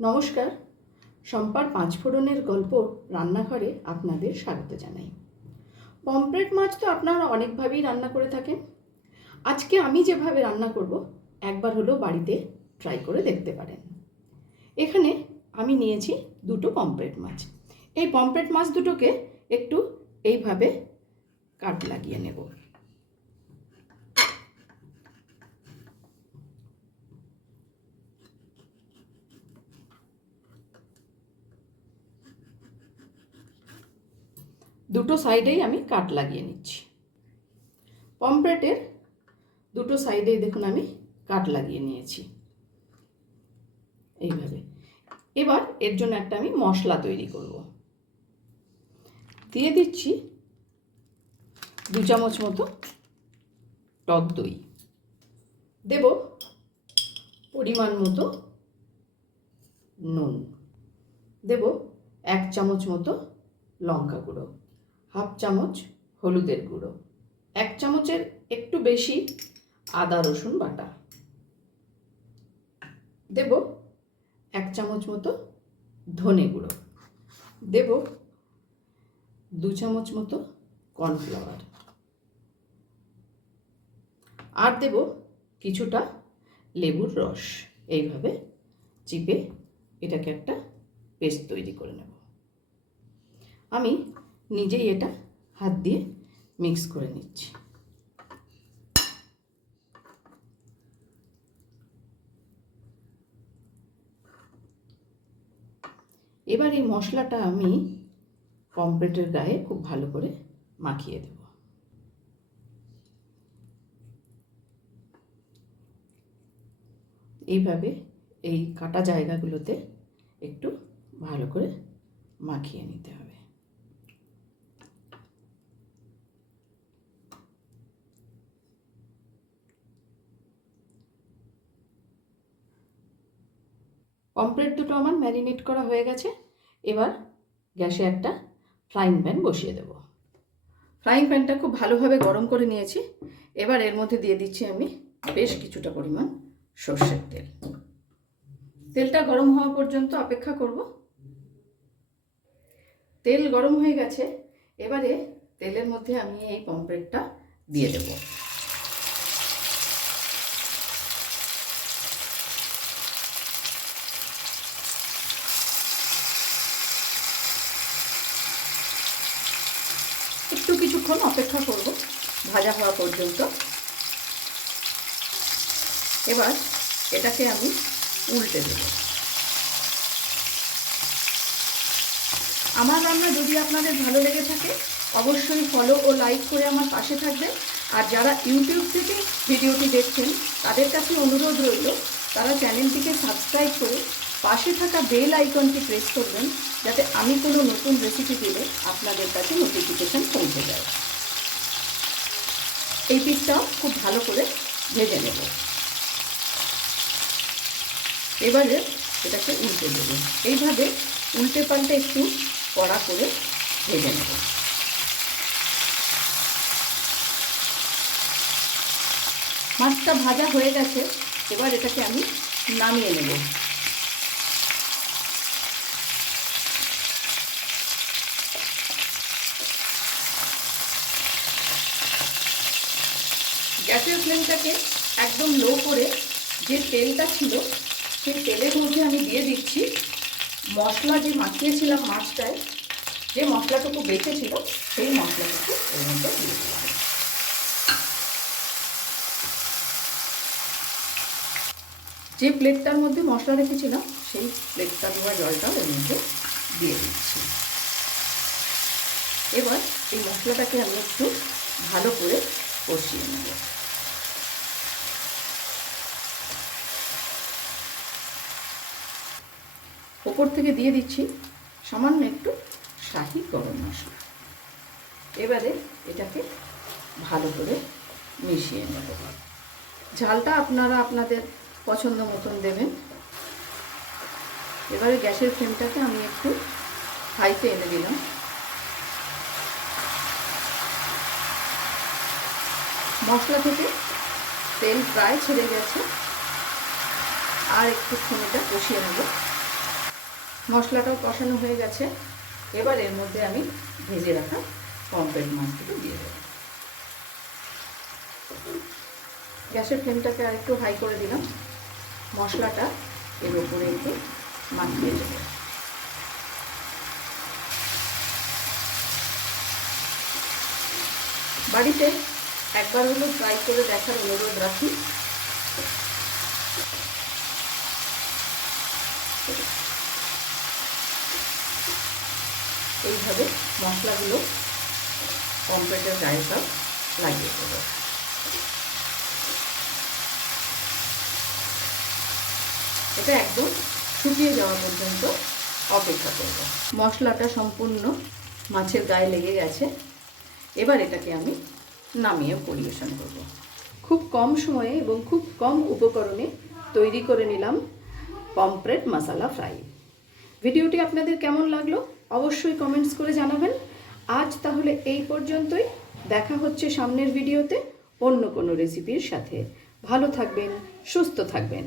নমস্কার। সম্পার পাঁচফোড়নের গল্প রান্নাঘরে আপনাদের স্বাগত জানাই। পমফ্রেট মাছ তো আপনারা অনেকভাবেই রান্না করে থাকেন। আজকে আমি যেভাবে রান্না করব, একবার হলো বাড়িতে ট্রাই করে দেখতে পারেন। এখানে আমি নিয়েছি দুটো পমফ্রেট মাছ। এই পমফ্রেট মাছ দুটোকে একটু এইভাবে কাট লাগিয়ে নেব। দুটো সাইডেই আমি কাট লাগিয়ে নিচ্ছি। পমফ্রেটের দুটো সাইডেই দেখুন আমি কাট লাগিয়ে নিয়েছি। এইভাবে। এবার এর জন্য একটা আমি মশলা তৈরি করব। দিয়ে দিচ্ছি দু চামচ মতো টক দই। দেব পরিমাণ মতো নুন। দেব এক চামচ মতো লঙ্কা গুঁড়ো। হাফ চামচ হলুদের গুঁড়ো, এক চামচের একটু বেশি আদা রসুন বাটা। দেব এক চামচ মতো ধনে গুঁড়ো। দেব দু চামচ মতো কর্নফ্লাওয়ার। আর দেব কিছুটা লেবুর রস। এইভাবে চিপে এটাকে একটা পেস্ট তৈরি করে নেব। আমি নিজেই এটা হাত দিয়ে মিক্স করে নিচ্ছি। এবার এই মশলাটা আমি পমপ্লেটের গায়ে খুব ভালো করে মাখিয়ে দেব। এইভাবে এই কাটা জায়গাগুলোতে একটু ভালো করে মাখিয়ে নিতে হবে। পমপ্লেট দুটো আমার ম্যারিনেট করা হয়ে গেছে। এবার গ্যাসে একটা ফ্রাইং প্যান বসিয়ে দেব। ফ্রাইং প্যানটা খুব ভালোভাবে গরম করে নিয়েছি। এবার এর মধ্যে দিয়ে দিচ্ছি আমি বেশ কিছুটা পরিমাণ সর্ষের তেল। তেলটা গরম হওয়া পর্যন্ত অপেক্ষা করব। তেল গরম হয়ে গেছে। এবারে তেলের মধ্যে আমি এই পমপ্লেটটা দিয়ে দেবো। একটু কিছুক্ষণ অপেক্ষা করব ভাজা হওয়া পর্যন্ত। এবার এটাকে আমি উল্টে দেব। আমার রান্না যদি আপনাদের ভালো লেগে থাকে, অবশ্যই ফলো ও লাইক করে আমার পাশে থাকবেন। আর যারা ইউটিউব থেকে ভিডিওটি দেখছেন, তাদের কাছে অনুরোধ রইল, তারা চ্যানেলটিকে সাবস্ক্রাইব করে পাশে থাকা বেল আইকনটি প্রেস করবেন। যাতে আমি কোনো নতুন রেসিপি দিলে আপনাদের কাছে নোটিফিকেশান পৌঁছে যায়। এই পিসটাও খুব ভালো করে ভেজে নেব। এবারে এটাকে উল্টে দেব। এইভাবে উল্টে পাল্টে একটু কড়া করে ভেজে নেব। মাছটা ভাজা হয়ে গেছে, এবার এটাকে আমি নামিয়ে নেব। গ্যাসের ফ্লেমটাকে একদম লো করে যে তেলটা ছিল, সেই তেলের মধ্যে আমি দিয়ে দিচ্ছি মশলা যে মাখিয়েছিলাম মাছটায়, যে মশলাটুকু বেঁচেছিল, সেই মশলাটুকু এর মধ্যে দিয়ে যে প্লেটটার মধ্যে মশলা রেখেছিলাম, সেই প্লেটটা ধোয়া জলটাও এর মধ্যে দিয়ে দিচ্ছি। এবার এই মশলাটাকে আমি একটু ভালো করে কষিয়ে নেব। ওপর থেকে দিয়ে দিচ্ছি সামান্য একটু শাহি গরম মশলা। এবারে এটাকে ভালো করে মিশিয়ে নেব। ঝালটা আপনারা আপনাদের পছন্দ মতন দেবেন। এবারে গ্যাসের ফ্লেমটাকে আমি একটু হাইতে এনে দিলাম। মশলা থেকে তেল প্রায় ছেড়ে গেছে। আর একটুক্ষণ এটা কষিয়ে নেব। মশলাটাও কষানো হয়ে গেছে। এবার এর মধ্যে আমি ভেজে রাখা পমফ্রেট মাছগুলো দিয়ে দেবো। গ্যাসের ফ্লেমটাকে আরেকটু হাই করে দিলাম। মশলাটা এর উপরে একটু মাখিয়ে দেবো বাড়িতে একবার হলো ট্রাই করে দেখার অনুরোধ রাখি। এইভাবে মশলাগুলো কমপ্লেটের গায়ে সব লাগিয়ে দেবো। এটা একদম শুকিয়ে যাওয়া পর্যন্ত অপেক্ষা করব। মশলাটা সম্পূর্ণ মাছের গায়ে লেগে গেছে। এবার এটাকে আমি নামিয়ে পরিবেশন করব। খুব কম সময়ে এবং খুব কম উপকরণে তৈরি করে নিলাম পমপ্রেট মশালা ফ্রাই। ভিডিওটি আপনাদের কেমন লাগল অবশ্যই কমেন্টস করে জানাবেন। আজ তাহলে এই পর্যন্তই। দেখা হচ্ছে সামনের ভিডিওতে অন্য কোনো রেসিপির সাথে। ভালো থাকবেন, সুস্থ থাকবেন।